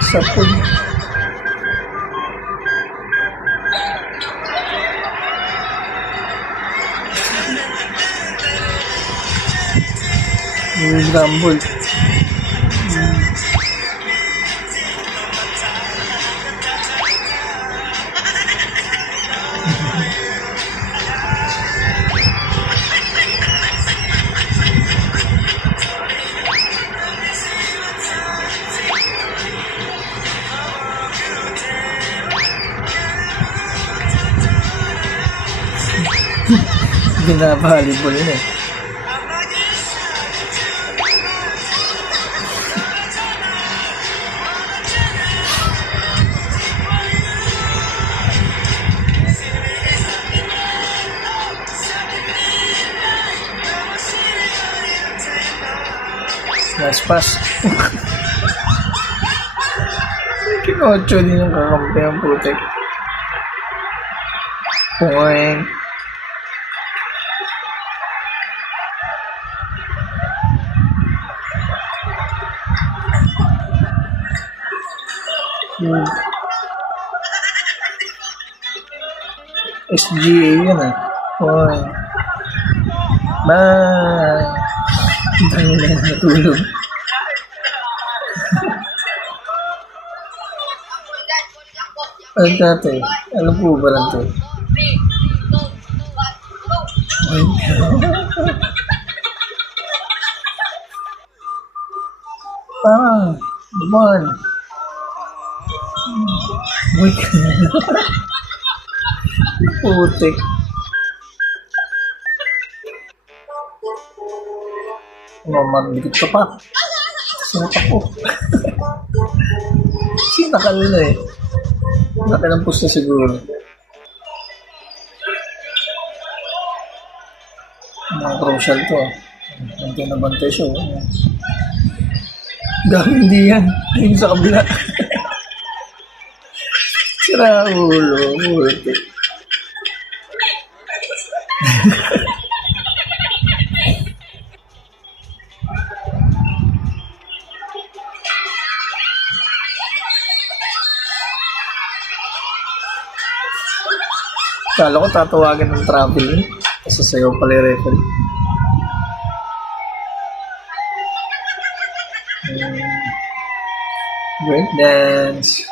Sapod. Rumble. Binabalibol na eh. Nice pass. Kinocho din yung kakampi ng putek. Point. SGA yun eh. Point. Bye. Ang na natulog. Ano natin? Ano po ba lang ito? Buwan. Wait. Putik. Mamaglikit ka pa. Sinapak ko. Sinakal na eh. Nakalampos na siguro. Mga crucial to. Bantay na bantay siya. Gawin hindi yan. Hindi sa kabila. Sira ulo. Buti. Kala ko tatawagan ng travel eh. Kasi sayo pala yung referee. Break dance.